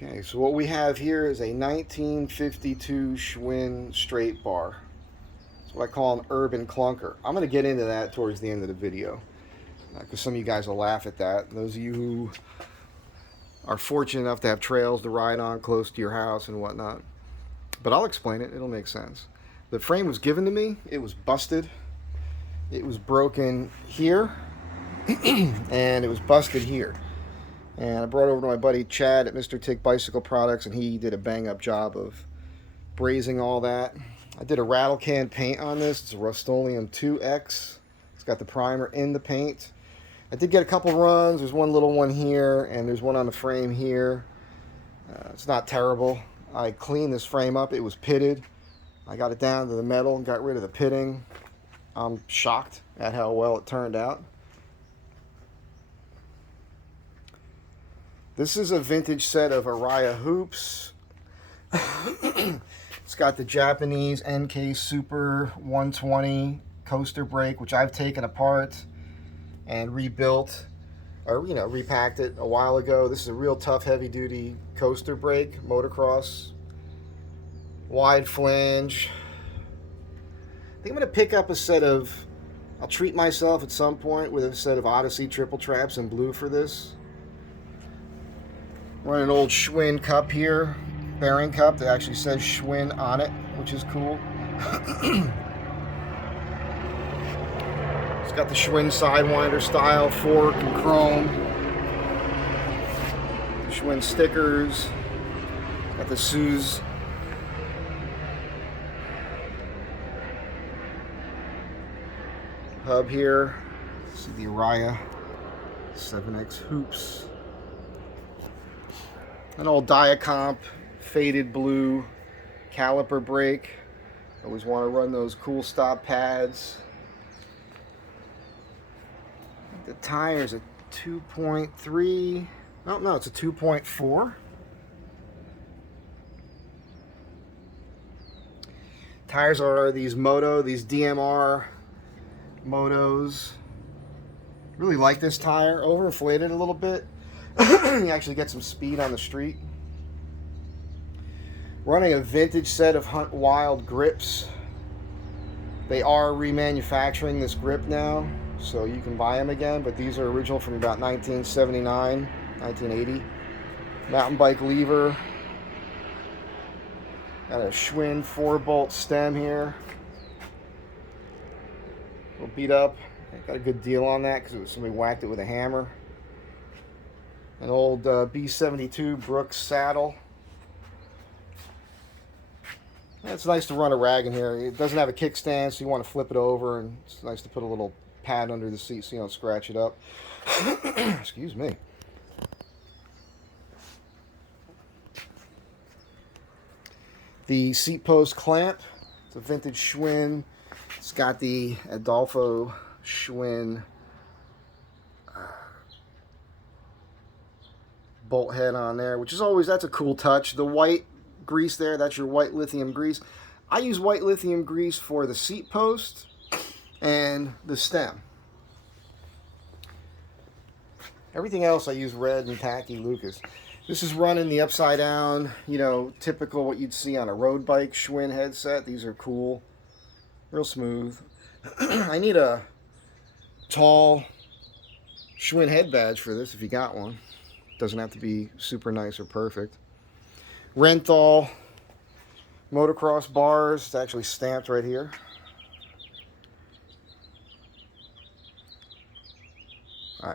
Okay, so what we have here is a 1952 Schwinn straight bar. That's what I call an urban clunker. I'm going to get into that towards the end of the video because some of you guys will laugh at that. Those of you who are fortunate enough to have trails to ride on close to your house and whatnot. But I'll explain it. It'll make sense. The frame was given to me. It was busted. It was broken here and it was busted here. And I brought it over to my buddy Chad at Mr. Tick Bicycle Products, and he did a bang-up job of brazing all that. I did a rattle can paint on this. It's a Rust-Oleum 2X. It's got the primer in the paint. I did get a couple runs. There's one little one here, and there's one on the frame here. It's not terrible. I cleaned this frame up. It was pitted. I got it down to the metal and got rid of the pitting. I'm shocked at how well it turned out. This is a vintage set of Araya hoops. It's got the Japanese NK Super 120 coaster brake, which I've taken apart and rebuilt, or repacked it a while ago. This is a real tough, heavy-duty coaster brake, motocross, wide flange. I think I'm going to pick up a set of, I'll treat myself at some point with a set of Odyssey triple traps in blue for this. Run an old Schwinn cup here, bearing cup that actually says Schwinn on it, which is cool. It's got the Schwinn Sidewinder style fork and chrome. The Schwinn stickers. Got the Suze hub here. See the Araya 7X hoops. An old Diacomp faded blue caliper brake. Always want to run those cool stop pads. The tire's a 2.3. Oh no, it's a 2.4. Tires are these DMR motos. Really like this tire. Overinflated a little bit. You actually get some speed on the street. Running a vintage set of Hunt Wild grips. They are remanufacturing this grip now, so you can buy them again, but these are original from about 1979, 1980. Mountain bike lever. Got a Schwinn 4-bolt stem here. A little beat up. I got a good deal on that because somebody whacked it with a hammer. An old B72 Brooks saddle. It's nice to run a rag in here. It doesn't have a kickstand, so you want to flip it over, and it's nice to put a little pad under the seat so you don't scratch it up. Excuse me. The seat post clamp. It's a vintage Schwinn. It's got the Adolfo Schwinn bolt head on there, which is always, that's a cool touch. The white grease there, that's your white lithium grease. I use white lithium grease for the seat post and the stem. Everything else I use red and tacky Lucas. This is running the upside down, typical what you'd see on a road bike Schwinn headset. These are cool, real smooth. I need a tall Schwinn head badge for this if you got one. Doesn't have to be super nice or perfect. Renthal motocross bars. It's actually stamped right here.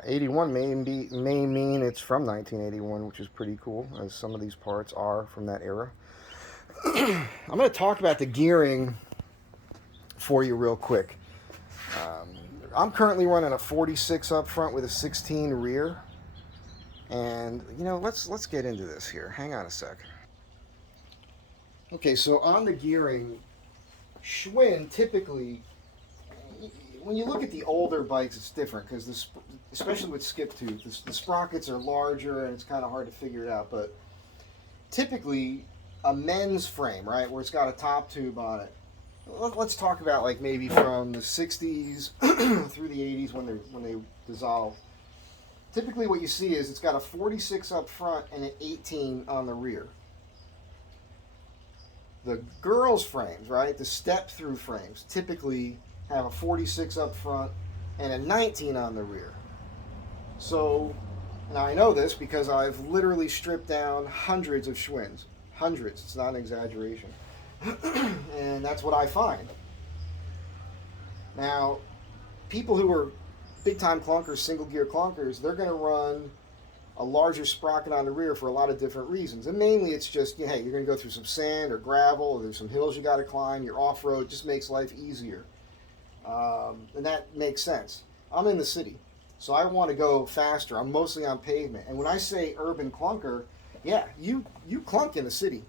'81 may mean it's from 1981, which is pretty cool, as some of these parts are from that era. I'm going to talk about the gearing for you real quick. I'm currently running a 46 up front with a 16 rear. And, let's get into this here. Hang on a sec. Okay, so on the gearing, Schwinn typically, when you look at the older bikes, it's different because, especially with skip tube, the sprockets are larger and it's kind of hard to figure it out. But typically, a men's frame, right, where it's got a top tube on it. Let's talk about like maybe from the 60s through the 80s when they dissolved. typically what you see is it's got a 46 up front and an 18 on the rear. The girls' frames, right, the step-through frames, typically have a 46 up front and a 19 on the rear. So, now I know this because I've literally stripped down hundreds of Schwinns. Hundreds, it's not an exaggeration. And that's what I find. Now, people who are big-time clunkers, single-gear clunkers, they're going to run a larger sprocket on the rear for a lot of different reasons. And mainly it's just, hey, you're going to go through some sand or gravel, or there's some hills you got to climb, you're off-road, just makes life easier. And that makes sense. I'm in the city, so I want to go faster. I'm mostly on pavement. And when I say urban clunker, yeah, you clunk in the city.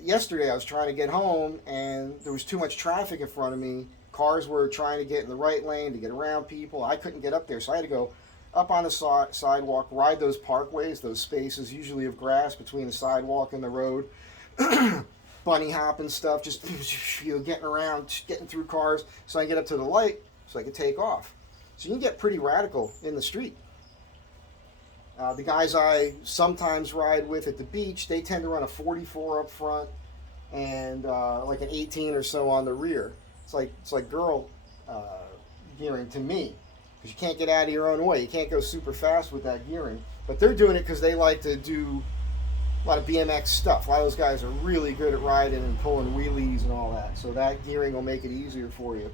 Yesterday I was trying to get home, and there was too much traffic in front of me. Cars were trying to get in the right lane to get around people. I couldn't get up there, so I had to go up on the sidewalk, ride those parkways, those spaces, usually of grass between the sidewalk and the road. Bunny hopping stuff, just getting around, getting through cars, so I can get up to the light so I can take off. So you can get pretty radical in the street. The guys I sometimes ride with at the beach, they tend to run a 44 up front and like an 18 or so on the rear. It's like girl gearing to me, because you can't get out of your own way. You can't go super fast with that gearing. But they're doing it because they like to do a lot of BMX stuff. A lot of those guys are really good at riding and pulling wheelies and all that. So that gearing will make it easier for you.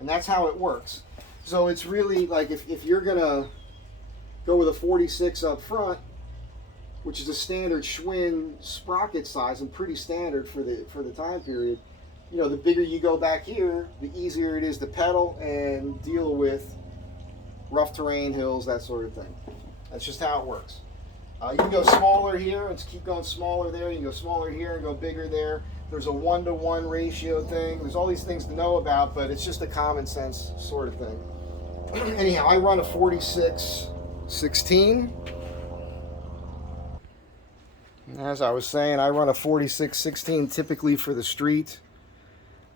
And that's how it works. So it's really like if you're going to go with a 46 up front, which is a standard Schwinn sprocket size and pretty standard for the time period, you know, the bigger you go back here, the easier it is to pedal and deal with rough terrain, hills, that sort of thing. That's just how it works. You can go smaller here and keep going smaller there. You can go smaller here and go bigger there. There's a 1-to-1 ratio thing. There's all these things to know about, but it's just a common sense sort of thing. Anyhow, I run a 46-16. As I was saying, I run a 46-16 typically for the street.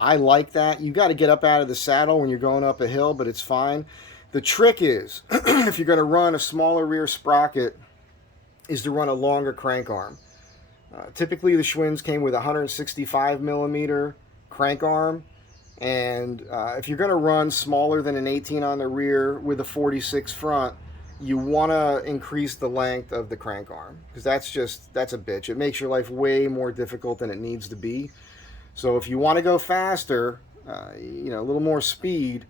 I like that. You got to get up out of the saddle when you're going up a hill, but it's fine. The trick is, if you're going to run a smaller rear sprocket, is to run a longer crank arm. Typically, the Schwinns came with a 165 millimeter crank arm, and if you're going to run smaller than an 18 on the rear with a 46 front, you want to increase the length of the crank arm, because that's a bitch. It makes your life way more difficult than it needs to be. So if you want to go faster, a little more speed,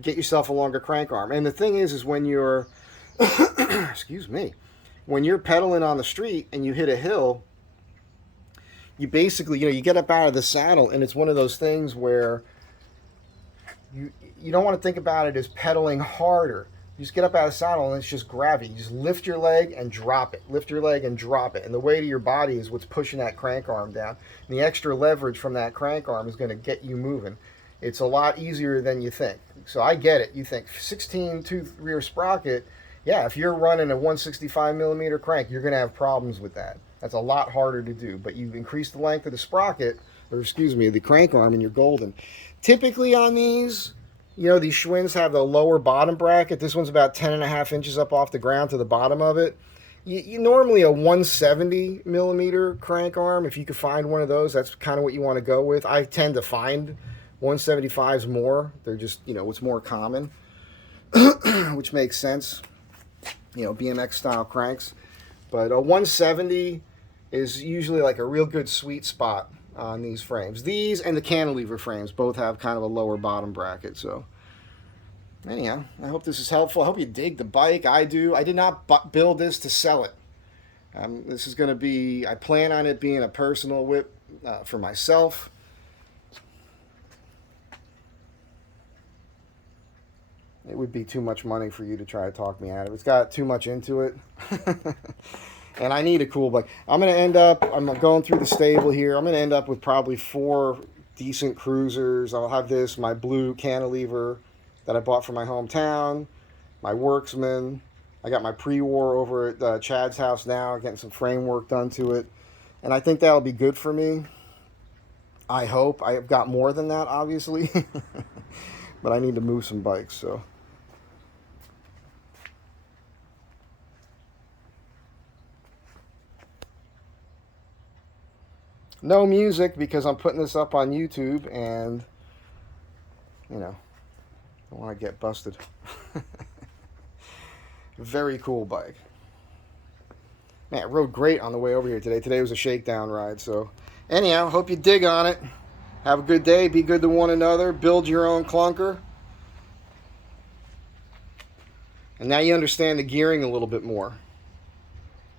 get yourself a longer crank arm. And the thing is when you're, excuse me, when you're pedaling on the street and you hit a hill, you basically, you get up out of the saddle, and it's one of those things where you don't want to think about it as pedaling harder. You just get up out of the saddle and it's just gravity. You just lift your leg and drop it. Lift your leg and drop it. And the weight of your body is what's pushing that crank arm down. And the extra leverage from that crank arm is going to get you moving. It's a lot easier than you think. So I get it. You think 16-tooth rear sprocket, yeah, if you're running a 165 millimeter crank, you're going to have problems with that. That's a lot harder to do. But you increase the length of the sprocket, the crank arm, and you're golden. Typically on these, these Schwinns have the lower bottom bracket. This one's about 10.5 inches up off the ground to the bottom of it. You normally a 170 millimeter crank arm, if you could find one of those, that's kind of what you want to go with. I tend to find 175s more. They're just, what's more common, which makes sense. BMX style cranks. But a 170 is usually like a real good sweet spot on these frames. These and the cantilever frames both have kind of a lower bottom bracket. So anyhow, I hope this is helpful. I hope you dig the bike. I do. I did not build this to sell it. This is going to be, I plan on it being a personal whip for myself. It would be too much money for you to try to talk me out of it. It's got too much into it. And I need a cool bike. I'm going through the stable here. I'm going to end up with probably 4 decent cruisers. I'll have this, my blue cantilever that I bought from my hometown, my Worksman. I got my pre-war over at Chad's house now, getting some framework done to it. And I think that'll be good for me. I hope. I've got more than that, obviously. But I need to move some bikes, so. No music because I'm putting this up on YouTube and, you know, I don't want to get busted. Very cool bike. Man, it rode great on the way over here today. Today was a shakedown ride. So anyhow, hope you dig on it. Have a good day. Be good to one another. Build your own clunker. And now you understand the gearing a little bit more.